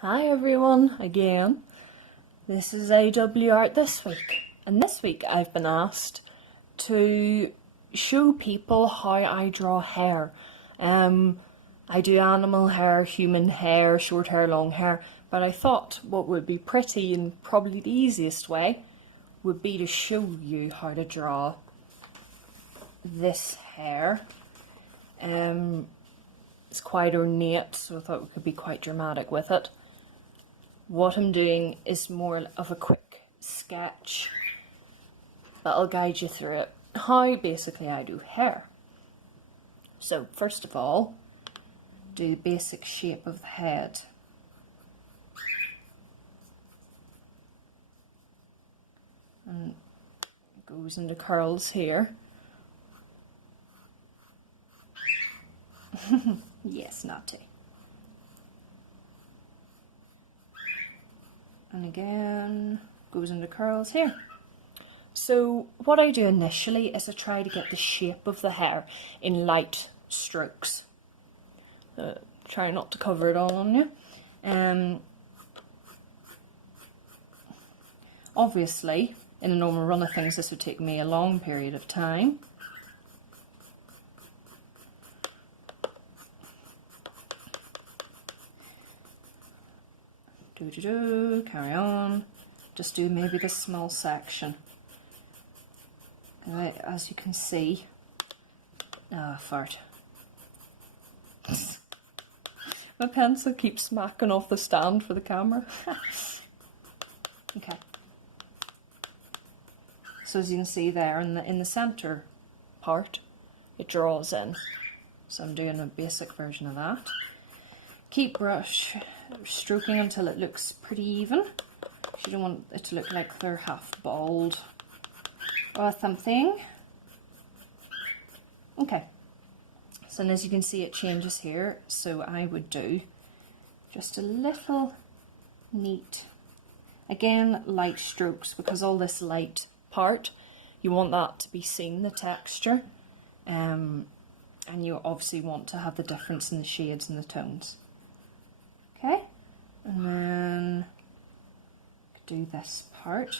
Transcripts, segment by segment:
Hi everyone, again. This is AW Art this week, and this week I've been asked to show people how I draw hair. I do animal hair, human hair, short hair, long hair, but I thought what would be pretty and probably the easiest way would be to show you how to draw this hair. It's quite ornate, so I thought we could be quite dramatic with it. What I'm doing is more of a quick sketch, but I'll guide you through it. How basically I do hair. So first of all, do the basic shape of the head. And it goes into curls here. Yes, naughty. And again, goes into curls here. So what I do initially is I try to get the shape of the hair in light strokes. Try not to cover it all on you. Obviously, in a normal run of things, this would take me a long period of time. Carry on. Just do maybe this small section. As you can see, fart. My pencil keeps smacking off the stand for the camera. Okay. So as you can see there in the center part, it draws in. So I'm doing a basic version of that. Keep brush stroking until it looks pretty even. You don't want it to look like they're half bald or something. Okay, so as you can see it changes here, so I would do just a little neat, again light strokes, because all this light part, you want that to be seen, the texture, and you obviously want to have the difference in the shades and the tones. Okay, and then do this part.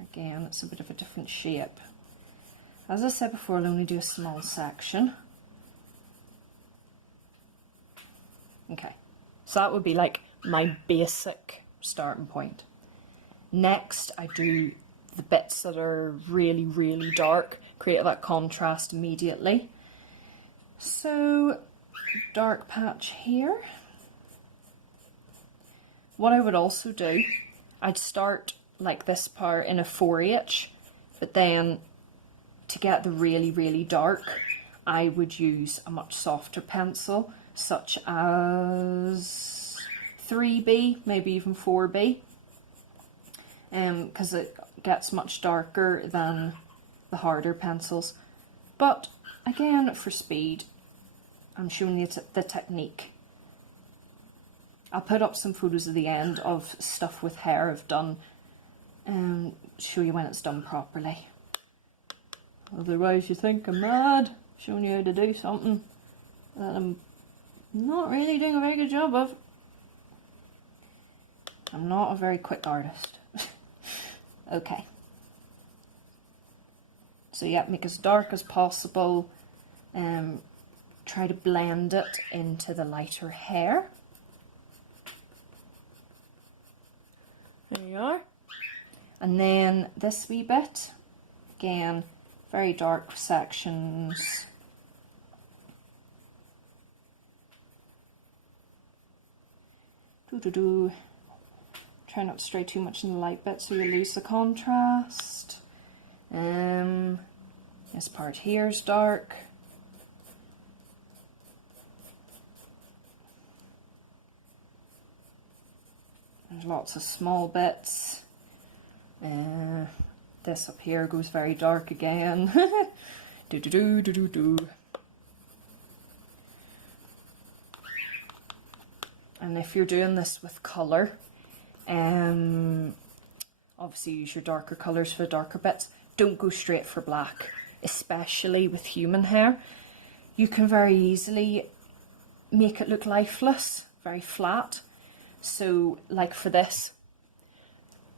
Again, it's a bit of a different shape. As I said before, I'll only do a small section. Okay, so that would be like my basic starting point. Next, I do the bits that are really, really dark, create that contrast immediately. So, dark patch here. What I would also do, I'd start like this part in a 4H, but then to get the really, really dark, I would use a much softer pencil, such as 3B, maybe even 4B, because it gets much darker than the harder pencils. But again, for speed, I'm showing you the technique. I'll put up some photos at the end of stuff with hair I've done and show you when it's done properly. Otherwise you think I'm mad, showing you how to do something that I'm not really doing a very good job of. I'm not a very quick artist. Okay. So yeah, make as dark as possible. Try to blend it into the lighter hair. There you are. And then this wee bit, again, very dark sections. Try not to stray too much in the light bit so you lose the contrast. This part here is dark. There's lots of small bits. This up here goes very dark again. And if you're doing this with colour, obviously use your darker colours for the darker bits. Don't go straight for black, especially with human hair. You can very easily make it look lifeless, very flat. So like for this,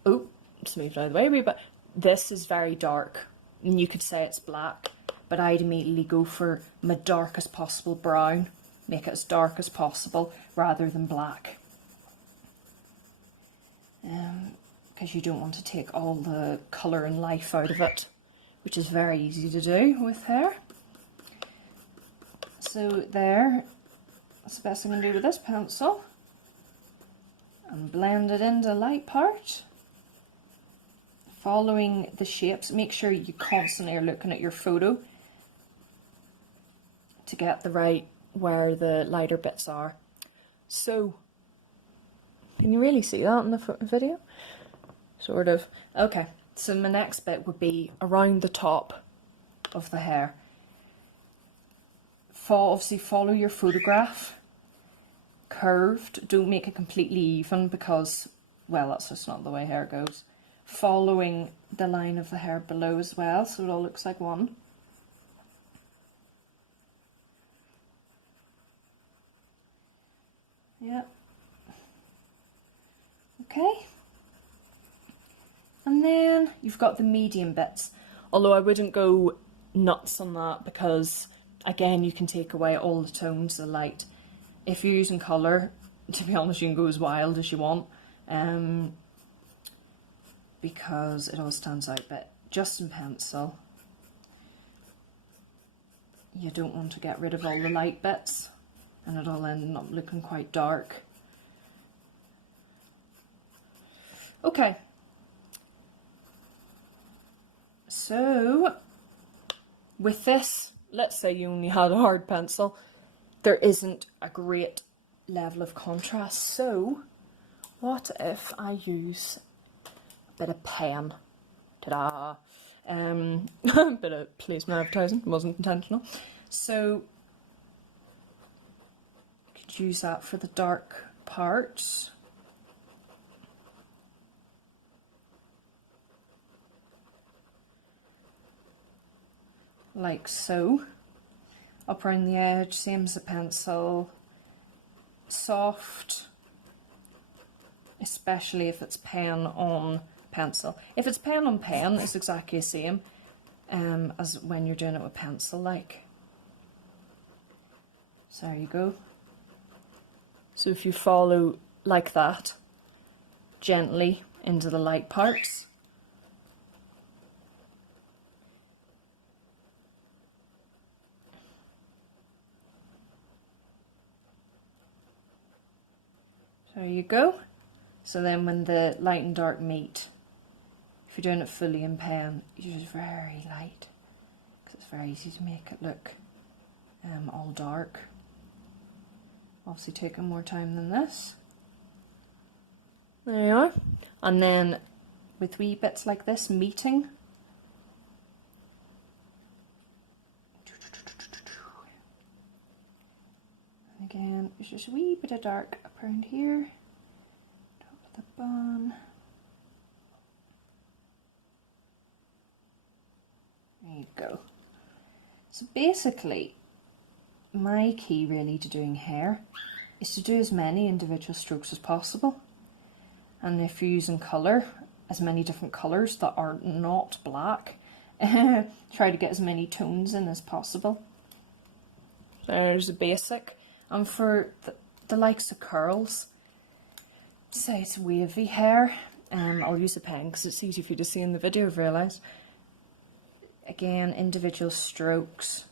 oh, just moved out of the way a wee bit. This is very dark, and you could say it's black, but I'd immediately go for my darkest possible brown, make it as dark as possible rather than black. Because you don't want to take all the colour and life out of it, which is very easy to do with hair. So there, that's the best I can do with this pencil. And blend it into the light part. Following the shapes, make sure you constantly are looking at your photo to get the right where the lighter bits are. So, can you really see that in the video? Sort of. Okay, so my next bit would be around the top of the hair. Obviously follow your photograph. Curved, don't make it completely even because, well, that's just not the way hair goes. Following the line of the hair below as well, so it all looks like one. Yep. Okay. And then you've got the medium bits. Although I wouldn't go nuts on that because, again, you can take away all the tones of light. If you're using colour, to be honest, you can go as wild as you want. Because it all stands out, but just in pencil, you don't want to get rid of all the light bits and it all ending up looking quite dark. Okay, so with this, let's say you only had a hard pencil, there isn't a great level of contrast, so what if I use a bit of pen? Ta-da! A bit of placement advertising, it wasn't intentional. So, you could use that for the dark parts. Like so. Up around the edge, same as a pencil. Soft, especially if it's pen on pencil. If it's pen on pen, it's exactly the same as when you're doing it with pencil, like. So there you go. So if you follow like that, gently into the light parts. There you go. So then when the light and dark meet, if you're doing it fully in pen, you use very light, because it's very easy to make it look all dark. Obviously taking more time than this. There you are. And then with wee bits like this meeting, and again, it's just a wee bit of dark up around here, top of the bun. There you go. So basically, my key really to doing hair is to do as many individual strokes as possible. And if you're using colour, as many different colours that are not black, try to get as many tones in as possible. There's a basic. And for the likes of curls, say it's wavy hair, I'll use a pen because it's easy for you to see in the video, I've realised. Again, individual strokes.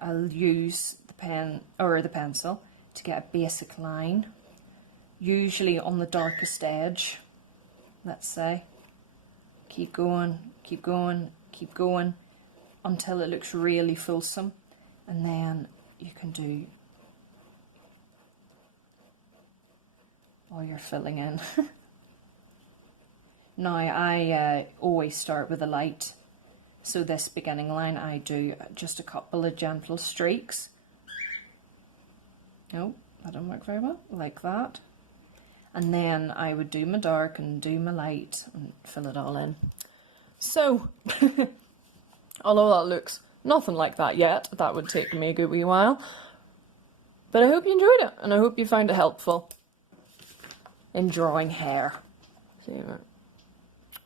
I'll use the pen or the pencil to get a basic line, usually on the darkest edge, let's say. Keep going, keep going, keep going until it looks really fulsome, and then you can do all your filling in. Now I always start with a light. So this beginning line, I do just a couple of gentle streaks. Oh, that didn't work very well. Like that. And then I would do my dark and do my light and fill it all in. So, although that looks nothing like that yet, that would take me a good wee while. But I hope you enjoyed it and I hope you found it helpful. in drawing hair. See,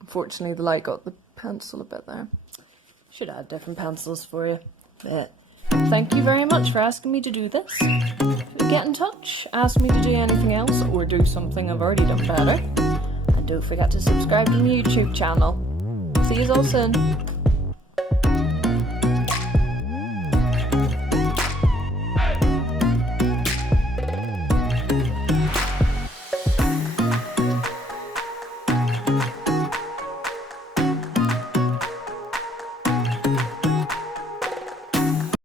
unfortunately the light got the pencil a bit there. Should add different pencils for you. But thank you very much for asking me to do this. Get in touch, ask me to do anything else, or do something I've already done better. And don't forget to subscribe to my YouTube channel. See you all soon.